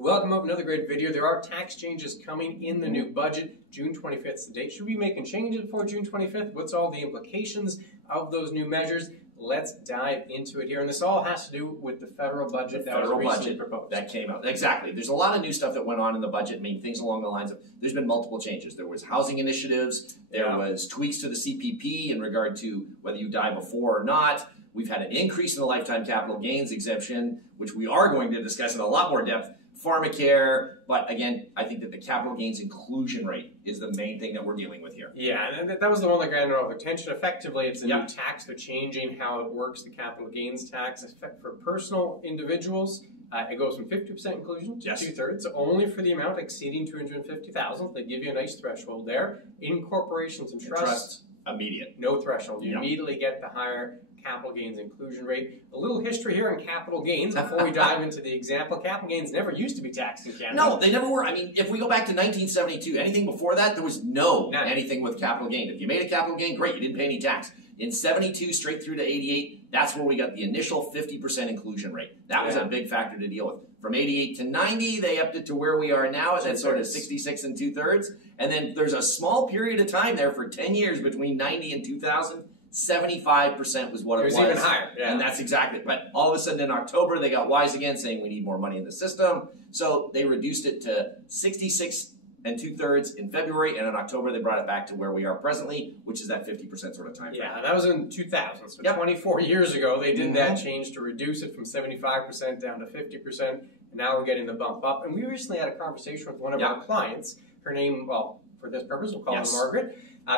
Welcome up, another great video. There are tax changes coming in the new budget. June 25th is the date. Should we be making changes before June 25th? What's all the implications of those new measures? Let's dive into it here. And this all has to do with the federal budget that was recently proposed. That came out. Exactly. There's a lot of new stuff that went on in the budget. I mean, things along the lines of, there's been multiple changes. There was housing initiatives. There was tweaks to the CPP in regard to whether you die before or not. We've had an increase in the lifetime capital gains exemption, which we are going to discuss in a lot more depth. Pharmacare, but again, I think that the capital gains inclusion rate is the main thing that we're dealing with here. Yeah, and that was the one that grabbed our attention. Effectively, it's a new tax. They're changing how it works, the capital gains tax. For personal individuals, it goes from 50% inclusion to 2/3, only for the amount exceeding $250,000. They give you a nice threshold there. In corporations and trusts, immediate. No threshold. You immediately get the higher capital gains inclusion rate. A little history here on capital gains before we dive into the example. Capital gains never used to be taxed in Canada. No, they never were. I mean, if we go back to 1972, anything before that, there was anything with capital gain. If you made a capital gain, great, you didn't pay any tax. In 72, straight through to 88, that's where we got the initial 50% inclusion rate. That was a big factor to deal with. From 88 to 90, they upped it to where we are now at that sort of 66 and 2/3. And then there's a small period of time there for 10 years between 90 and 2000. 75% was what it was. It was even higher. And that's exactly. But all of a sudden in October, they got wise again, saying we need more money in the system. So they reduced it to 66 and 2/3 in February, and in October they brought it back to where we are presently, which is that 50% sort of time frame. Yeah, that was in 2000. So 24 years ago, they did that change to reduce it from 75% down to 50%, and now we're getting the bump up. And we recently had a conversation with one of our clients. Her name, well, for this purpose, we'll call her Margaret.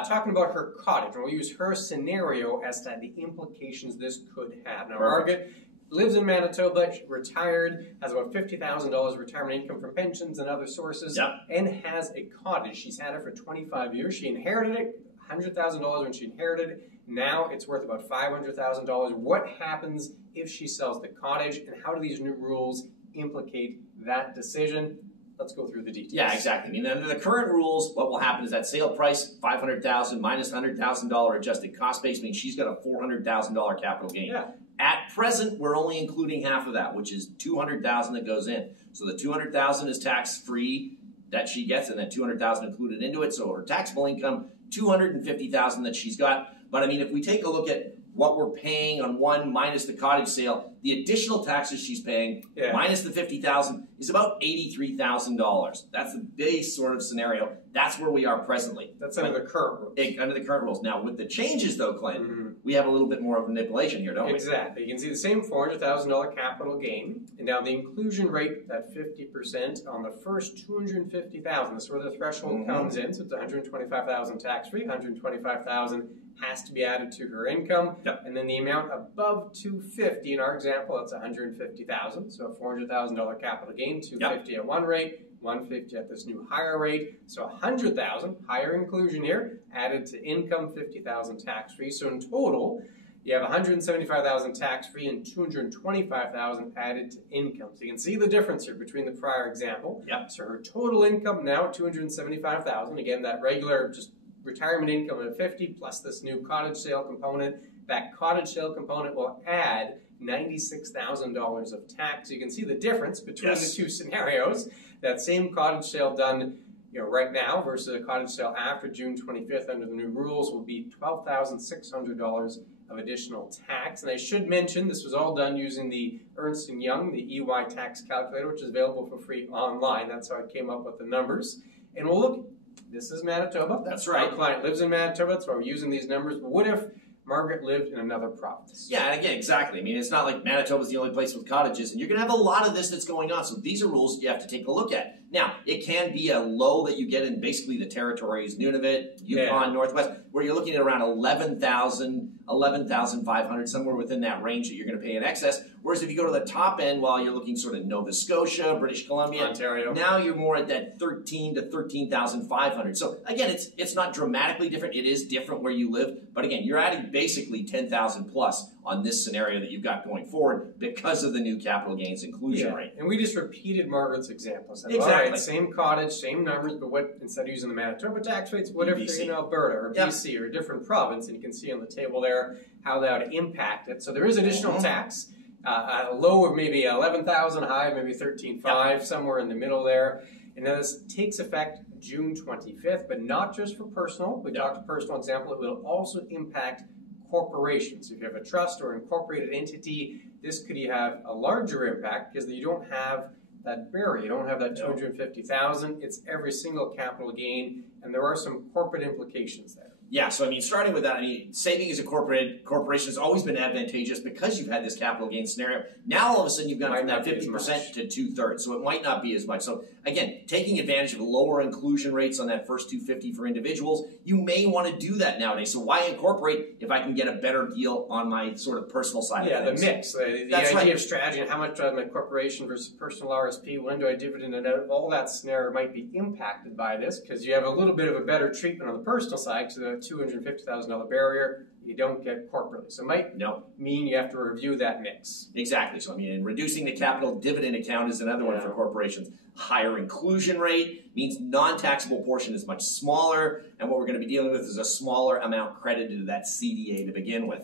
Talking about her cottage, and we'll use her scenario as to the implications this could have. Now, Margaret lives in Manitoba, retired, has about $50,000 retirement income from pensions and other sources, and has a cottage. She's had it for 25 years. She inherited it, $100,000 when she inherited it. Now it's worth about $500,000. What happens if she sells the cottage, and how do these new rules implicate that decision? Let's go through the details. Yeah, exactly. I mean, under the current rules, what will happen is that sale price, $500,000 minus $100,000 adjusted cost base means she's got a $400,000 capital gain. Yeah. At present, we're only including half of that, which is $200,000 that goes in. So the $200,000 is tax-free that she gets, and then $200,000 included into it. So her taxable income, $250,000 that she's got. But I mean, if we take a look at what we're paying on one minus the cottage sale, the additional taxes she's paying minus the $50,000 is about $83,000. That's the base sort of scenario. That's where we are presently. That's under the current rules. Under the current rules. Now, with the changes, though, Clint, we have a little bit more of manipulation here, don't we? Exactly. You can see the same $400,000 capital gain, and now the inclusion rate, that 50% on the first $250,000. That's where the threshold comes in. So it's $125,000 tax-free, $125,000 has to be added to her income, and then the amount above $250,000, in our example, that's $150,000. So a $400,000 capital gain, $250,000 at one rate, $150,000 at this new higher rate. So $100,000 higher inclusion here, added to income, $50,000 tax-free. So in total, you have $175,000 tax-free and $225,000 added to income. So you can see the difference here between the prior example. So her total income now $275,000. Again, that regular just retirement income of $50,000 plus this new cottage sale component. That cottage sale component will add $96,000 of tax. You can see the difference between the two scenarios. That same cottage sale done right now versus a cottage sale after June 25th under the new rules will be $12,600 of additional tax. And I should mention this was all done using the Ernst & Young, the EY tax calculator, which is available for free online. That's how I came up with the numbers. And we'll look. This is Manitoba. That's right. Our client lives in Manitoba, that's why we're using these numbers. But what if Margaret lived in another province? Yeah, and again, exactly. I mean, it's not like Manitoba's the only place with cottages, and you're going to have a lot of this that's going on. So these are rules you have to take a look at. Now, it can be a low that you get in basically the territories, Nunavut, Yukon, Northwest, where you're looking at around 11,500, somewhere within that range that you're going to pay in excess. Whereas if you go to the top end, while you're looking sort of Nova Scotia, British Columbia, Ontario, now you're more at that 13 to 13,500. So again, it's not dramatically different. It is different where you live, but again, you're adding basically 10,000 plus on this scenario that you've got going forward because of the new capital gains inclusion rate. And we just repeated Margaret's example. So, exactly. All right, same cottage, same numbers, but what instead of using the Manitoba tax rates, what if they're in Alberta or BC or a different province? And you can see on the table there how that would impact it. So there is additional tax. A low of maybe 11,000, high of maybe 13,500, somewhere in the middle there. And now this takes effect June 25th, but not just for personal. We talked a personal example. It will also impact corporations. If you have a trust or incorporated entity, this could have a larger impact because you don't have that barrier. You don't have that 250,000. It's every single capital gain, and there are some corporate implications there. Yeah, so I mean, starting with that, I mean, saving as a corporation has always been advantageous because you've had this capital gain scenario. Now, all of a sudden, you've gone from that 50% to 2/3, so it might not be as much. So again, taking advantage of lower inclusion rates on that first 250 for individuals, you may want to do that nowadays. So why incorporate if I can get a better deal on my sort of personal side of things? Yeah, the mix, the idea of strategy and how much do I have my corporation versus personal RSP, when do I dividend it out, all that scenario might be impacted by this because you have a little bit of a better treatment on the personal side to the $250,000 barrier, you don't get corporately. So it might mean you have to review that mix. Exactly. So I mean, and reducing the capital dividend account is another one for corporations. Higher inclusion rate means non-taxable portion is much smaller, and what we're going to be dealing with is a smaller amount credited to that CDA to begin with.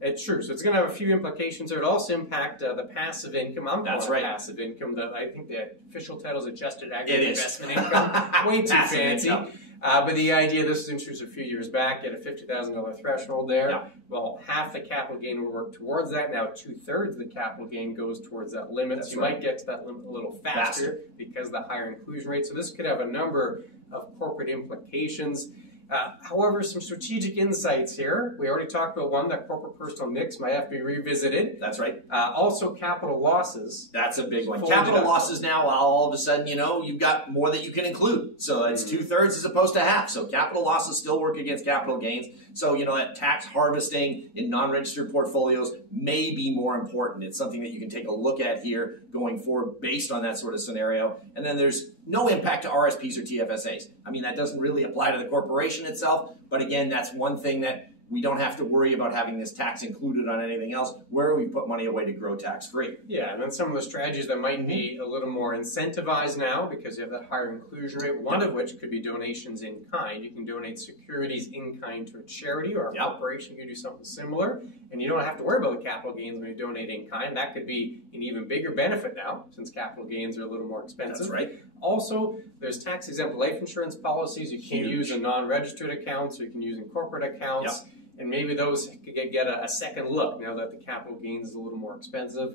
It's true. So it's going to have a few implications there. It also impact the passive income. I'm calling it passive income. I think the official title is adjusted aggregate investment income. Way too fancy. But the idea, this was introduced a few years back at a $50,000 threshold there. Yeah. Well, half the capital gain will work towards that. Now 2/3 of the capital gain goes towards that limit. So you might get to that limit a little faster because of the higher inclusion rate. So this could have a number of corporate implications. However, some strategic insights here. We already talked about one, that corporate personal mix might have to be revisited. That's right. Also, capital losses. That's a big one. Capital losses now, all of a sudden, you know, you've got more that you can include. So it's 2/3 as opposed to half. So capital losses still work against capital gains. So, you know, that tax harvesting in non-registered portfolios may be more important. It's something that you can take a look at here going forward based on that sort of scenario. And then there's no impact to RSPs or TFSAs. I mean, that doesn't really apply to the corporation itself, but again, that's one thing that we don't have to worry about having this tax included on anything else, where we put money away to grow tax-free. Yeah, and then some of the strategies that might be a little more incentivized now because you have that higher inclusion rate, one of which could be donations in kind. You can donate securities in kind to a charity or a corporation. You can do something similar, and you don't have to worry about the capital gains when you donate in kind. That could be an even bigger benefit now since capital gains are a little more expensive. That's right. Also, there's tax-exempt life insurance policies. You can use in non-registered accounts, or you can use in corporate accounts. And maybe those could get a second look now that the capital gains is a little more expensive.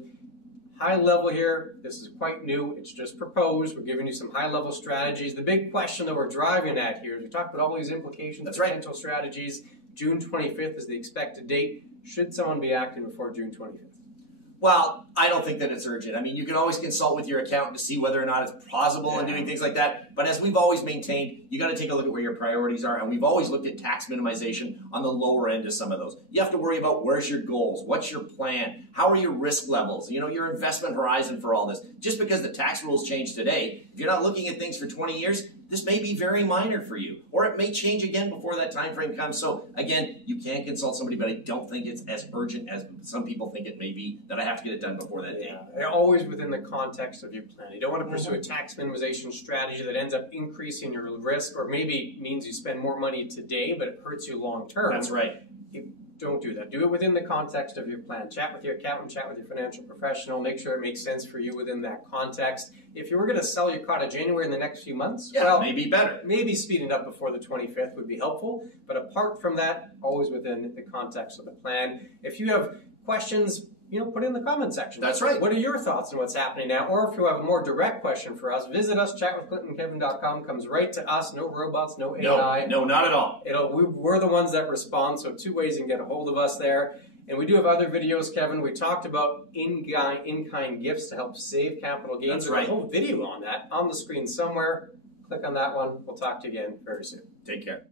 High level here, this is quite new. It's just proposed. We're giving you some high level strategies. The big question that we're driving at here is we talked about all these implications, potential strategies. June 25th is the expected date. Should someone be acting before June 25th? Well, I don't think that it's urgent. I mean, you can always consult with your accountant to see whether or not it's plausible and doing things like that. But as we've always maintained, you got to take a look at where your priorities are. And we've always looked at tax minimization on the lower end of some of those. You have to worry about where's your goals, what's your plan, how are your risk levels, you know, your investment horizon for all this. Just because the tax rules change today, if you're not looking at things for 20 years, this may be very minor for you, or it may change again before that time frame comes. So again, you can consult somebody, but I don't think it's as urgent as some people think it may be, that I have to get it done before that date. Always within the context of your plan. You don't want to pursue a tax minimization strategy that ends up increasing your risk, or maybe means you spend more money today, but it hurts you long term. That's right. Don't do that. Do it within the context of your plan. Chat with your accountant, chat with your financial professional, make sure it makes sense for you within that context. If you were going to sell your cottage anywhere in the next few months, well, maybe better. Maybe speeding up before the 25th would be helpful, but apart from that, always within the context of the plan. If you have questions, you know, put it in the comment section. That's right. What are your thoughts on what's happening now? Or if you have a more direct question for us, visit us, chatwithclintonkevin.com, comes right to us, no robots, no AI. No, not at all. We're the ones that respond, so 2 ways you can get a hold of us there. And we do have other videos, Kevin. We talked about in-kind gifts to help save capital gains. That's right. There's a whole video on that on the screen somewhere. Click on that one. We'll talk to you again very soon. Take care.